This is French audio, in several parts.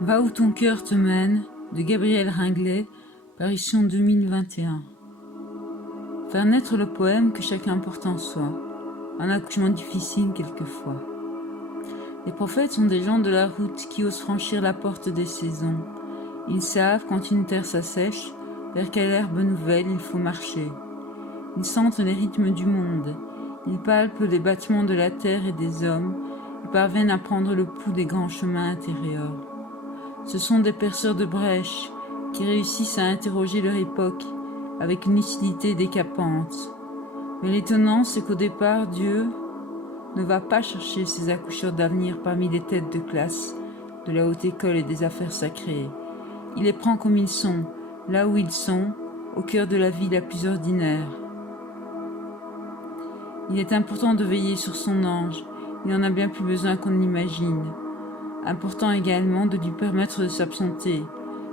Va où ton cœur te mène, de Gabriel Ringlet, parution 2021. Faire naître le poème que chacun porte en soi, un accouchement difficile quelquefois. Les prophètes sont des gens de la route qui osent franchir la porte des saisons. Ils savent, quand une terre s'assèche, vers quelle herbe nouvelle il faut marcher. Ils sentent les rythmes du monde, ils palpent les battements de la terre et des hommes, ils parviennent à prendre le pouls des grands chemins intérieurs. Ce sont des perceurs de brèches qui réussissent à interroger leur époque avec une lucidité décapante. Mais l'étonnant, c'est qu'au départ, Dieu ne va pas chercher ses accoucheurs d'avenir parmi les têtes de classe de la haute école et des affaires sacrées. Il les prend comme ils sont, là où ils sont, au cœur de la vie la plus ordinaire. Il est important de veiller sur son ange, il en a bien plus besoin qu'on ne l'imagine. Important également de lui permettre de s'absenter,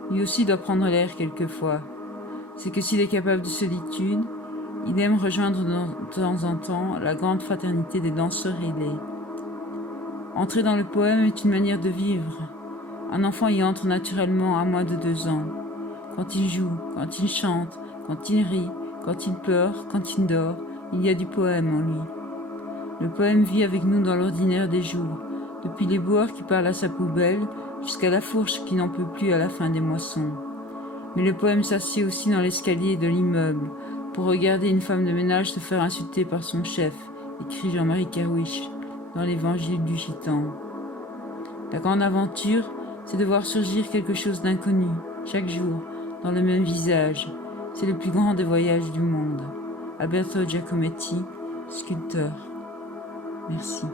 lui aussi doit prendre l'air quelquefois. C'est que s'il est capable de solitude, il aime rejoindre de temps en temps la grande fraternité des danseurs ailés. Entrer dans le poème est une manière de vivre. Un enfant y entre naturellement à moins de 2 ans. Quand il joue, quand il chante, quand il rit, quand il pleure, quand il dort, il y a du poème en lui. Le poème vit avec nous dans l'ordinaire des jours, depuis l'éboueur qui parle à sa poubelle jusqu'à la fourche qui n'en peut plus à la fin des moissons. Mais le poème s'assied aussi dans l'escalier de l'immeuble pour regarder une femme de ménage se faire insulter par son chef, écrit Jean-Marie Kerwisch dans l'Évangile du Gitan. La grande aventure, c'est de voir surgir quelque chose d'inconnu, chaque jour, dans le même visage. C'est le plus grand des voyages du monde. Alberto Giacometti, sculpteur. Merci.